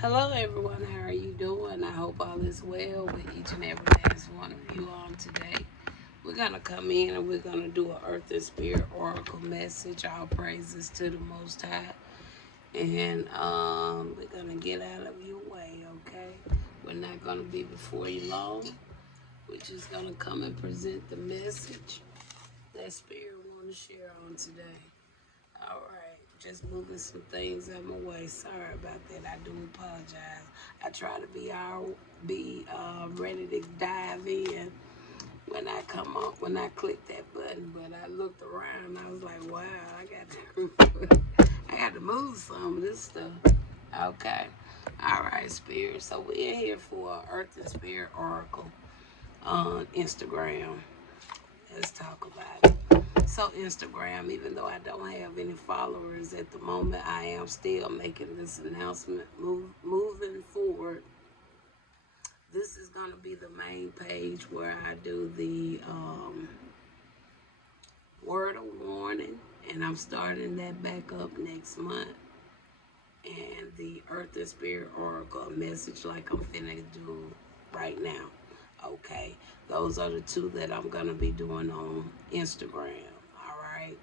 Hello everyone, how are you doing? I hope all is well with each and every last one of you on today. We're going to come in and we're going to do an Earth and Spirit Oracle message. All praises to the Most High. And we're going to get out of your way, okay? We're not going to be before you long. We're just going to come and present the message that Spirit want to share on today. All right, just moving some things out my way. Sorry about that. I do apologize. I try to be ready to dive in when I come up, when I click that button. But I looked around and I was like, wow, I got to move some of this stuff. Okay. All right, Spirit. So we're here for Earth and Spirit Oracle on Instagram. Let's talk about it. So Instagram, even though I don't have any followers at the moment, I am still making this announcement. Moving forward, this is going to be the main page where I do the word of warning, and I'm starting that back up next month. And the Earth and Spirit Oracle message like I'm finna do right now. Okay, those are the two that I'm gonna be doing on Instagram. All right.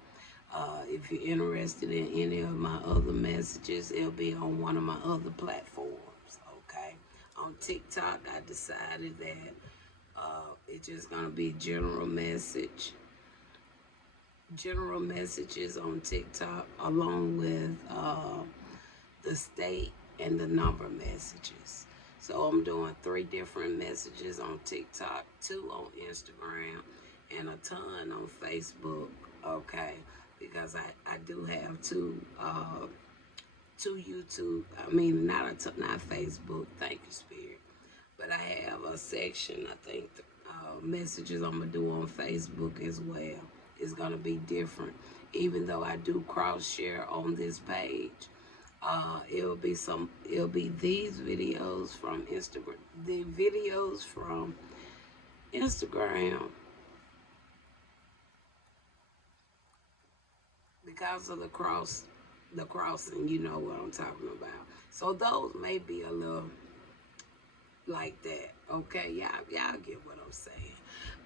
If you're interested in any of my other messages, it'll be on one of my other platforms. Okay. On TikTok, I decided that it's just gonna be general messages on TikTok, along with the state and the number messages. So I'm doing 3 different messages on TikTok, 2 on Instagram, and a ton on Facebook. Okay, because I do have two YouTube. I mean, not Facebook. Thank you, Spirit. But I have a section. I think messages I'm gonna do on Facebook as well. It's gonna be different, even though I do cross share on this page. It'll be these videos from Instagram, the videos from Instagram, because of the crossing, you know what I'm talking about. So those may be a little like that, okay? Y'all get what I'm saying.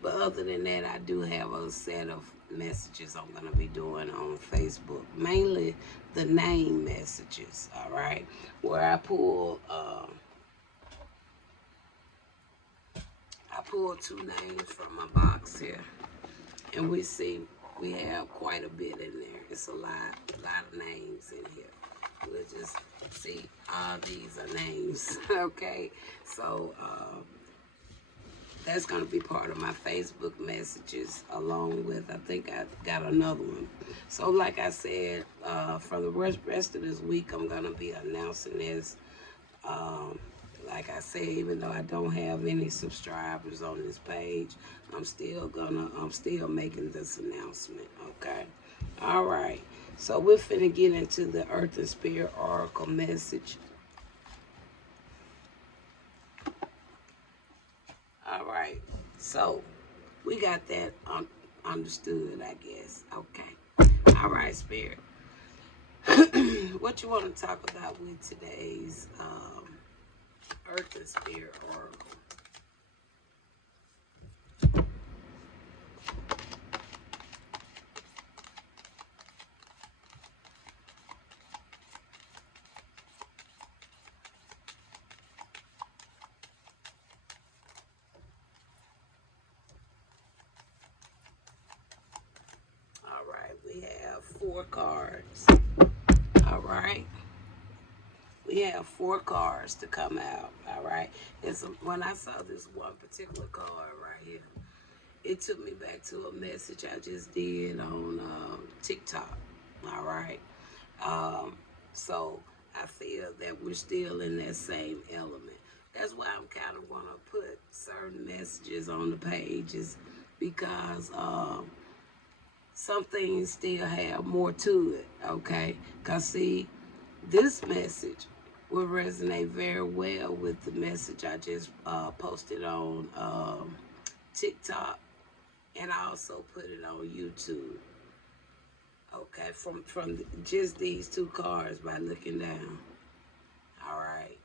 But other than that, I do have a set of messages I'm gonna be doing on Facebook, mainly the name messages, all right, where I pull 2 names from my box here, and we have quite a bit in there. It's a lot of names in here. We'll just see all these are names, okay? So that's going to be part of my Facebook messages, along with, I think I got another one. So like I said, for the rest of this week, I'm going to be announcing this. Like I said, even though I don't have any subscribers on this page, I'm still making this announcement, okay? All right. So we're finna get into the Earth and Spirit Oracle message. All right. So we got that understood, I guess. Okay. All right, Spirit. What you want to talk about with today's Earth and Spirit Oracle? All right, we have 4 cards. All right. We have 4 cards to come out. All right. When I saw this one particular card right here, it took me back to a message I just did on TikTok. All right. So I feel that we're still in that same element. That's why I'm kind of going to put certain messages on the pages, because some things still have more to it, okay? Because, see, this message will resonate very well with the message I just posted on TikTok, and I also put it on YouTube. Okay, from just these 2 cards by looking down. All right,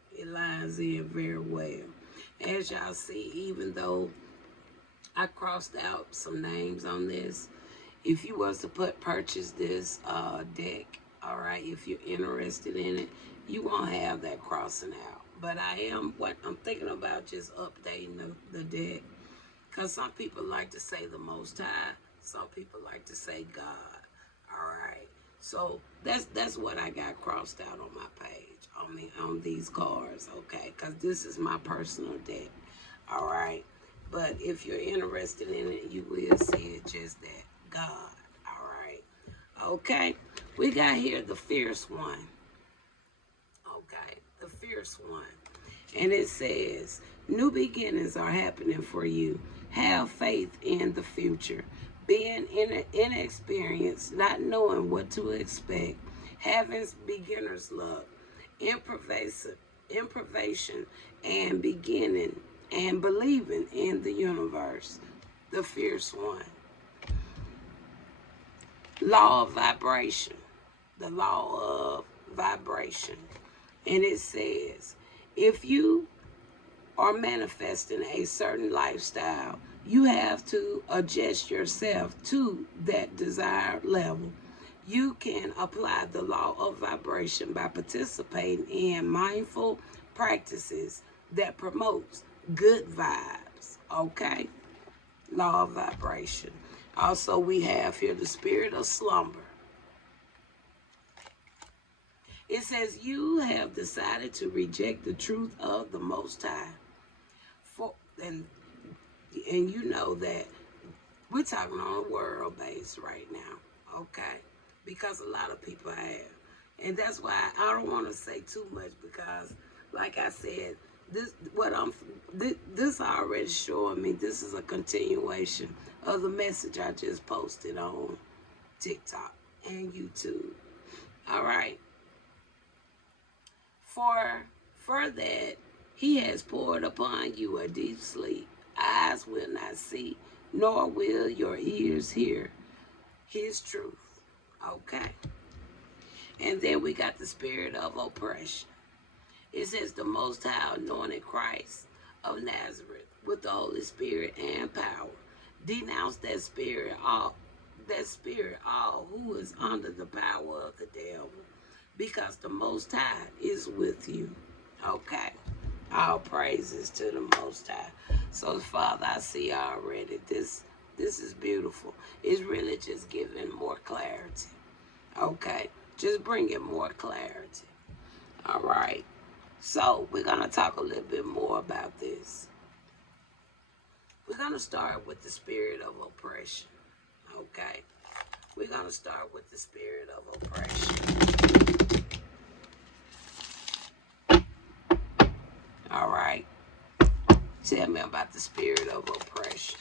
plays in very well. As y'all see, even though I crossed out some names on this, if you was to purchase this deck, all right, if you're interested in it, you won't have that crossing out. But I'm thinking about just updating the deck, because some people like to say the Most High, some people like to say God. All right, so that's what I got crossed out on my page, on these cards, okay? Because this is my personal deck, all right? But if you're interested in it, you will see it just that, God, all right? Okay, we got here the fierce one, okay? The fierce one. And it says, new beginnings are happening for you. Have faith in the future. Being inexperienced, not knowing what to expect, having beginner's luck, improvisation, and beginning and believing in the universe. The fierce one. Law of vibration. The law of vibration. And it says, if you are manifesting a certain lifestyle, you have to adjust yourself to that desired level. You can apply the law of vibration by participating in mindful practices that promotes good vibes, okay? Law of vibration. Also, we have here the spirit of slumber. It says, you have decided to reject the truth of the Most High. And you know that we're talking on a world base right now, okay? Because a lot of people have. And that's why I don't want to say too much, because, like I said, this already showing me this is a continuation of the message I just posted on TikTok and YouTube. All right. For that, he has poured upon you a deep sleep. Eyes will not see, nor will your ears hear his truth. Okay. And then we got the spirit of oppression. It says, the Most High anointed Christ of Nazareth with the Holy Spirit and power. Denounce that spirit, all who is under the power of the devil, because the Most High is with you. Okay. All praises to the Most High. So, Father, I see already this is beautiful. It's really just giving more clarity. Okay. Just bringing more clarity. All right. So, we're going to talk a little bit more about this. We're going to start with the spirit of oppression. Okay. We're going to start with the spirit of oppression. All right. Tell me about the spirit of oppression.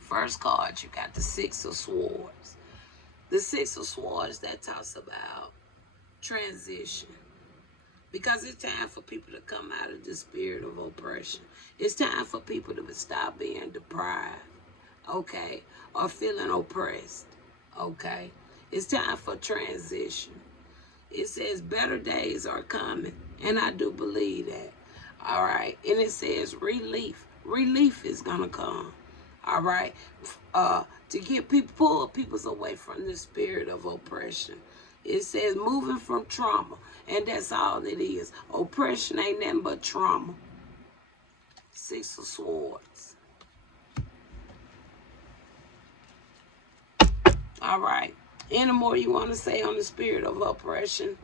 First card, you got the Six of Swords. The Six of Swords, that talks about transition. Because it's time for people to come out of the spirit of oppression. It's time for people to stop being deprived, okay, or feeling oppressed, okay. It's time for transition. It says better days are coming, and I do believe that, all right. And it says relief. Relief is going to come, all right, to get people, pull people away from the spirit of oppression. It says moving from trauma, and that's all it is. Oppression ain't nothing but trauma. Six of Swords. All right. Any more you want to say on the spirit of oppression?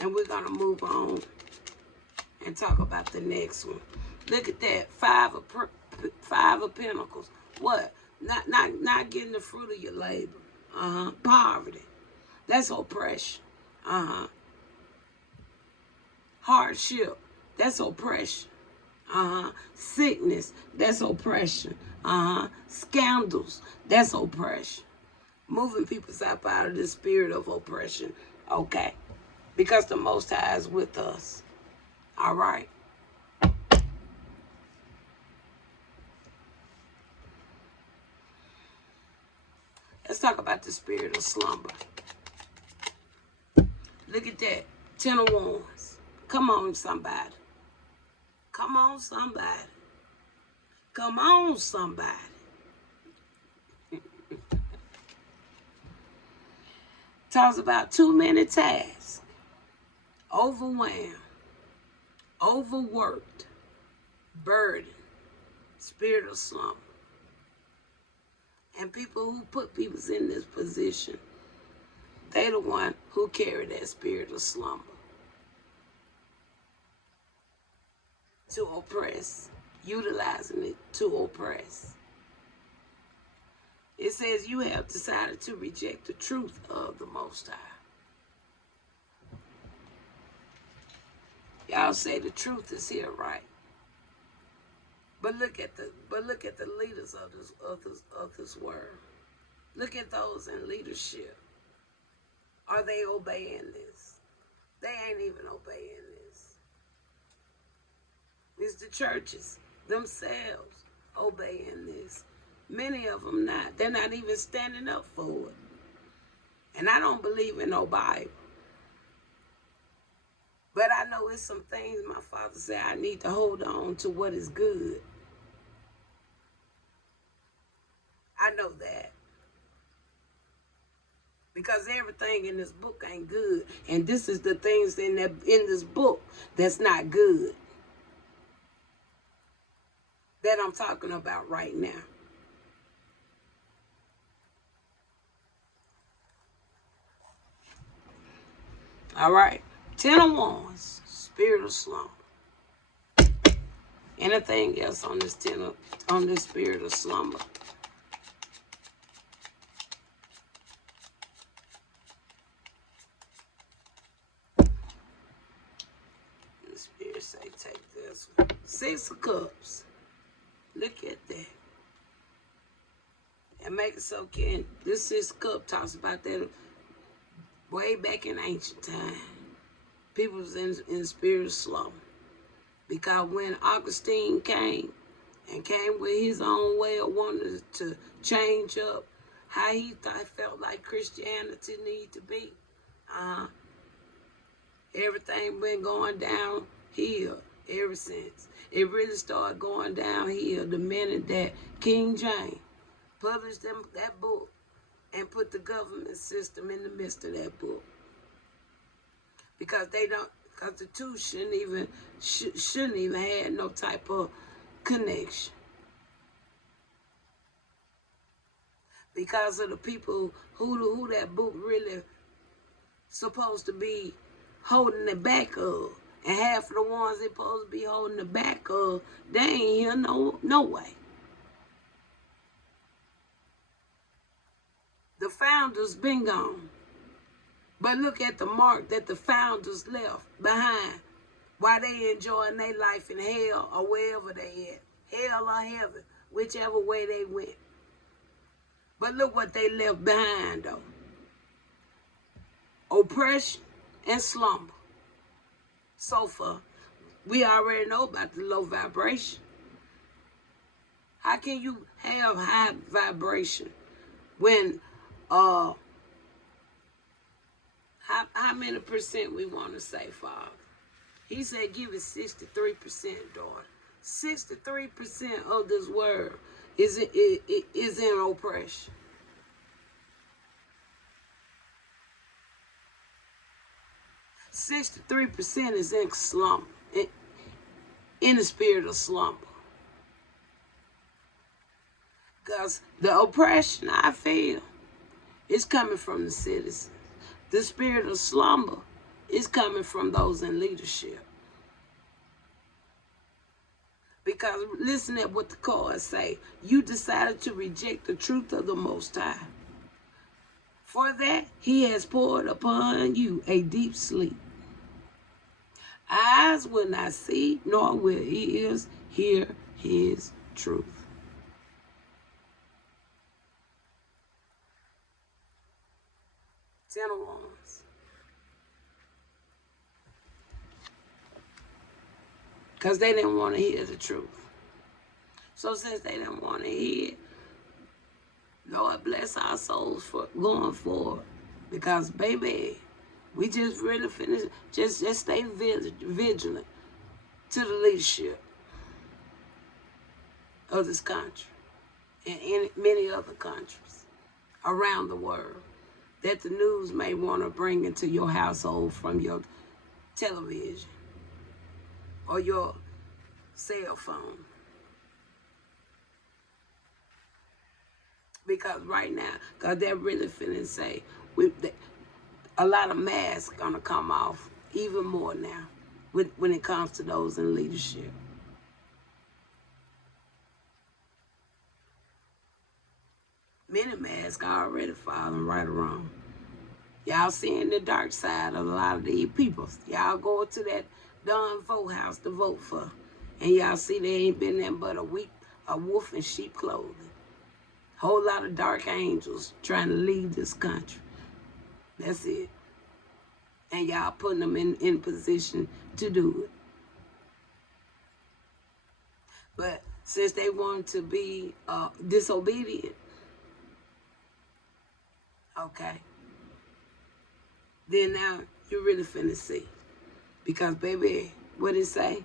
And we're going to move on and talk about the next one. Look at that. Five of Pentacles. What? Not getting the fruit of your labor. Poverty. That's oppression. Hardship. That's oppression. Sickness. That's oppression. Scandals. That's oppression. Moving people up out of the spirit of oppression. Okay. Because the Most High is with us. All right. Let's talk about the spirit of slumber. Look at that. 10 of Wands. Come on, somebody. Come on, somebody. Come on, somebody. Talks about too many tasks. Overwhelmed. Overworked. Burdened. Spirit of slumber. And people who put people in this position, they the one who carry that spirit of slumber. To oppress. Utilizing it to oppress. It says you have decided to reject the truth of the Most High. Y'all say the truth is here, right? But look at the leaders of this world. Look at those in leadership. Are they obeying this? They ain't even obeying this. It's the churches themselves obeying this. Many of them not. They're not even standing up for it. And I don't believe in no Bible. But I know it's some things my father said I need to hold on to what is good. I know that. Because everything in this book ain't good. And this is the things in this book that's not good. That I'm talking about right now. All right. 10 of Wands, spirit of slumber. Anything else on this spirit of slumber? The spirit say take this one. 6 of Cups. Look at that. And make it so in. This 6 of Cups talks about that way back in ancient time. People was in spirit of slumber. Because when Augustine came with his own way of wanting to change up how he felt like Christianity needed to be, everything been going downhill ever since. It really started going downhill the minute that King James published that book and put the government system in the midst of that book. Because the two shouldn't even have no type of connection. Because of the people who that book really supposed to be holding the back of. And half of the ones they supposed to be holding the back of, they ain't here no way. The founders been gone. But look at the mark that the founders left behind while they enjoying their life in hell or wherever they at. Hell or heaven, whichever way they went. But look what they left behind though. Oppression and slumber. So far, we already know about the low vibration. How can you have high vibration when how many percent we want to say, Father? He said give it 63%, daughter. 63% of this world is in oppression. %63% is in slumber, in the spirit of slumber. Because the oppression I feel is coming from the citizens. The spirit of slumber is coming from those in leadership. Because listen at what the cards say. You decided to reject the truth of the Most High. For that, he has poured upon you a deep sleep. Eyes will not see, nor will ears hear his truth. Ten of Wands. Because they didn't want to hear the truth. So since they didn't want to hear it, Lord, bless our souls for going forward. Because, baby, we just really finished. Just stay vigilant to the leadership of this country and in many other countries around the world that the news may want to bring into your household from your television or your cell phone. Because right now, because they're really finna say, a lot of masks gonna come off even more now when it comes to those in leadership. Many masks are already falling right or wrong. Y'all seeing the dark side of a lot of these people. Y'all go to that darn vote house to vote for, and y'all see they ain't been nothing but a wolf in sheep clothing. Whole lot of dark angels trying to lead this country. That's it. And y'all putting them in position to do it. But since they want to be disobedient, okay, then now you really finna see. Because, baby, what it say?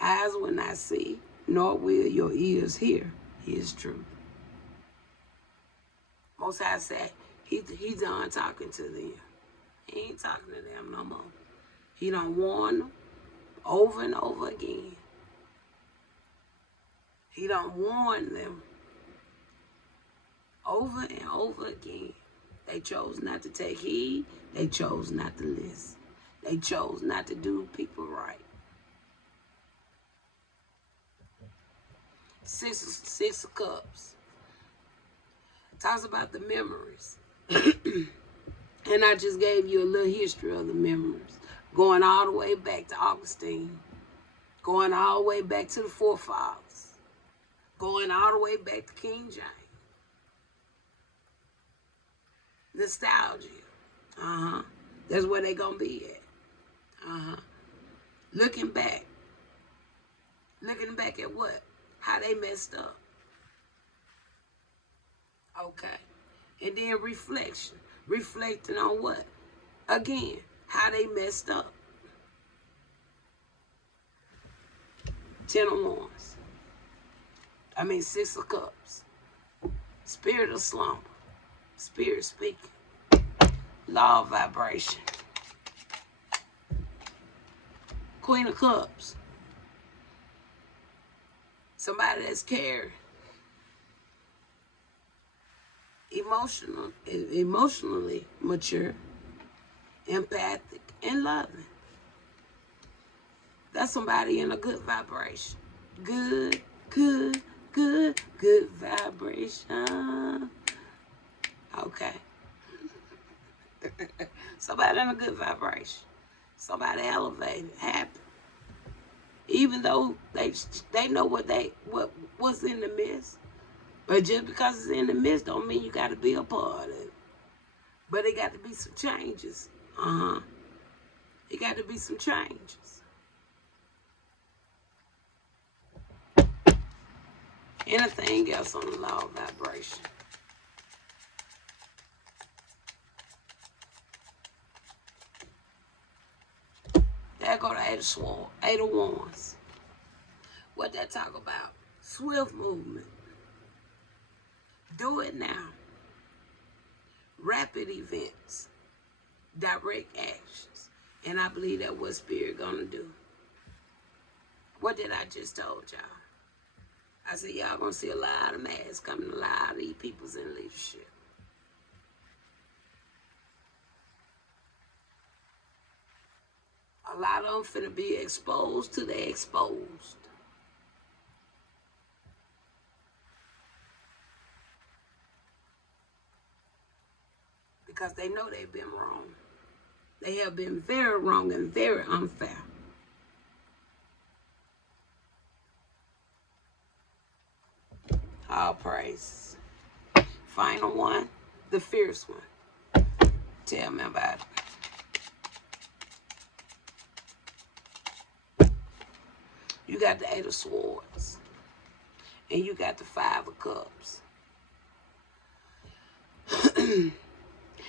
Eyes will not see, nor will your ears hear his truth. Most High said, he's done talking to them. He ain't talking to them no more. He done warned them over and over again. He done warned them over and over again. They chose not to take heed. They chose not to listen. They chose not to do people right. Six of Cups talks about the memories. And I just gave you a little history of the memories, going all the way back to Augustine, going all the way back to the forefathers, going all the way back to King James. Nostalgia. That's where they gonna be at. Looking back at what? How they messed up. Okay. And then reflection. Reflecting on what? Again, how they messed up. 10 of Wands. 6 of Cups. Spirit of slumber. Spirit speaking. Law of vibration. Queen of Cups. Somebody that's caring. Emotionally mature, empathic, and loving. That's somebody in a good vibration. Good vibration. Okay. Somebody in a good vibration. Somebody elevated, happy. Even though they know what's in the midst. But just because it's in the midst don't mean you got to be a part of it. But it got to be some changes. It got to be some changes. Anything else on the law of vibration? There go the Eight of Wands. What that talk about? Swift movement. Do it now. Rapid events. Direct actions. And I believe that's what Spirit gonna do. What did I just told y'all? I said y'all gonna see a lot of masks coming, a lot of these people's in leadership. A lot of them finna be exposed to the exposed. Because they know they've been wrong. They have been very wrong and very unfair. All praise. Final one, the fierce one. Tell me about it. You got the Eight of Swords. And you got the Five of Cups.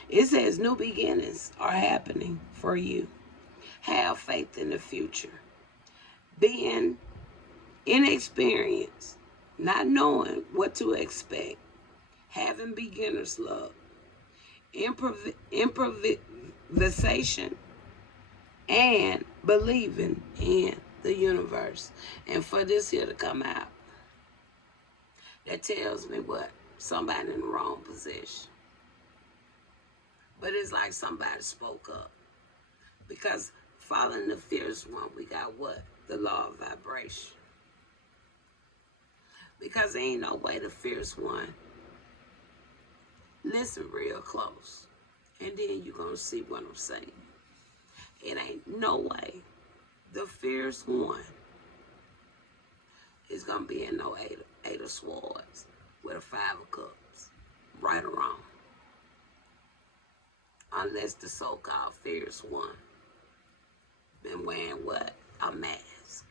It says new beginnings are happening for you. Have faith in the future. Being inexperienced, not knowing what to expect, having beginner's luck, improvisation, and believing in the universe. And for this here to come out, that tells me what? Somebody in the wrong position. But it's like somebody spoke up. Because following the fierce one, we got what? The law of vibration. Because there ain't no way the fierce one, listen real close, and then you're going to see what I'm saying. It ain't no way the fierce one is going to be in no eight of swords with a 5 of cups, right or wrong. Unless the so-called fierce one been wearing what? A mask.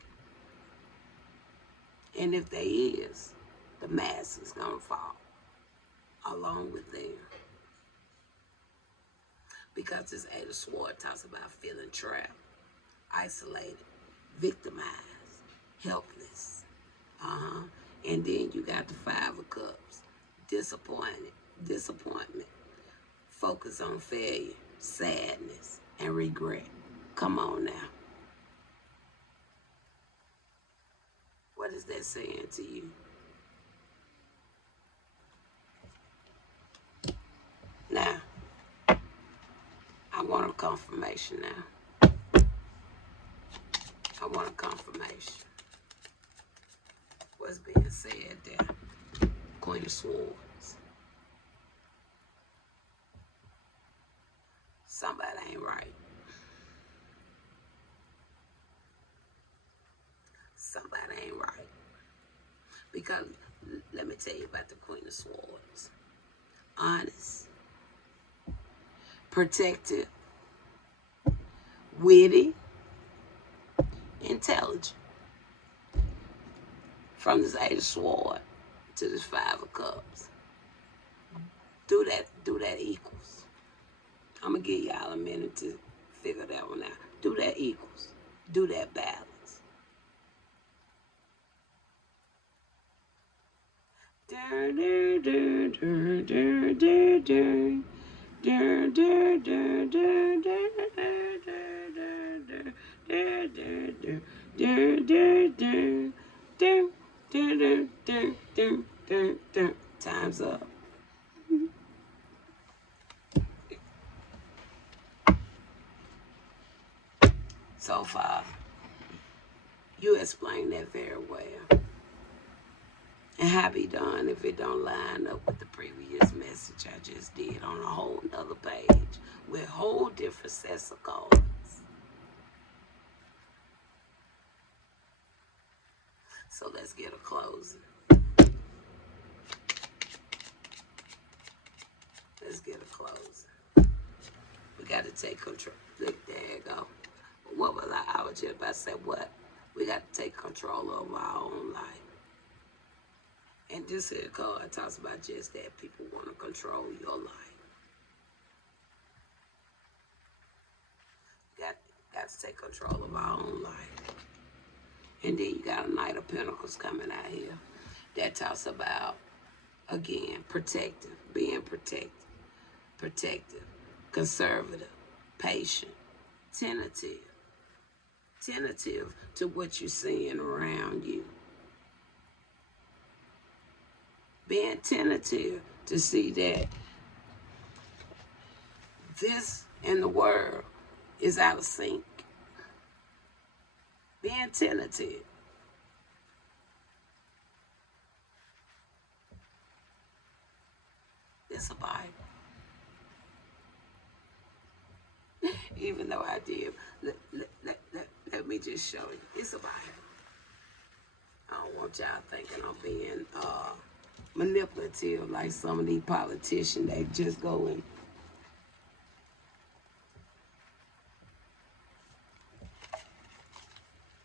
And if they is, the mask is going to fall along with them. Because this 8 of swords talks about feeling trapped, isolated, victimized, helpless. And then you got the 5 of cups, disappointment, focus on failure, sadness, and regret. Come on now. What is that saying to you? Now, I want a confirmation now. I want a confirmation. What's being said there? Queen of Swords. Somebody ain't right. Somebody ain't right. Because let me tell you about the Queen of Swords. Honest, protective, witty, intelligent. From this 8 of swords to this 5 of cups. Do that equals. I'm gonna give y'all a minute to figure that one out. Do that equals. Do that balance. Time's up. So, Father, you explained that very well. And how be done if it don't line up with the previous message I just did on a whole nother page with whole different sets of cards. So let's get a closing. Let's get a closing. We got to take control. There you go. What was I was just about to say what? We got to take control of our own life. And this here card talks about just that. People want to control your life. Got to take control of our own life. And then you got a Knight of Pentacles coming out here that talks about, again, protective, being protective, conservative, patient, tentative to what you're seeing around you. Being tentative to see that this and the world is out of sync. Being tentative. It's a Bible. Even though I did, let me just show you. It's a Bible. I don't want y'all thinking I'm being manipulative like some of these politicians that just go and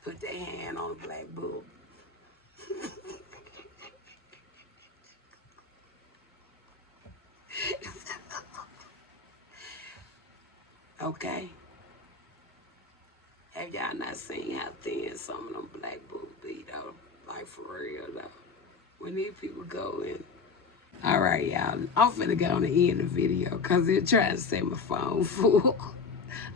put their hand on a black book. Okay? Have y'all not seen how thin some of them black boots be, though? Like, for real, though. When these people go in. All right, y'all. I'm finna go on the end of the video because they're trying to set my phone full.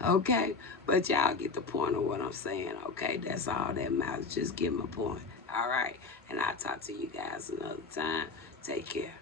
Okay? But y'all get the point of what I'm saying, okay? That's all that matters. Just get my point. All right? And I'll talk to you guys another time. Take care.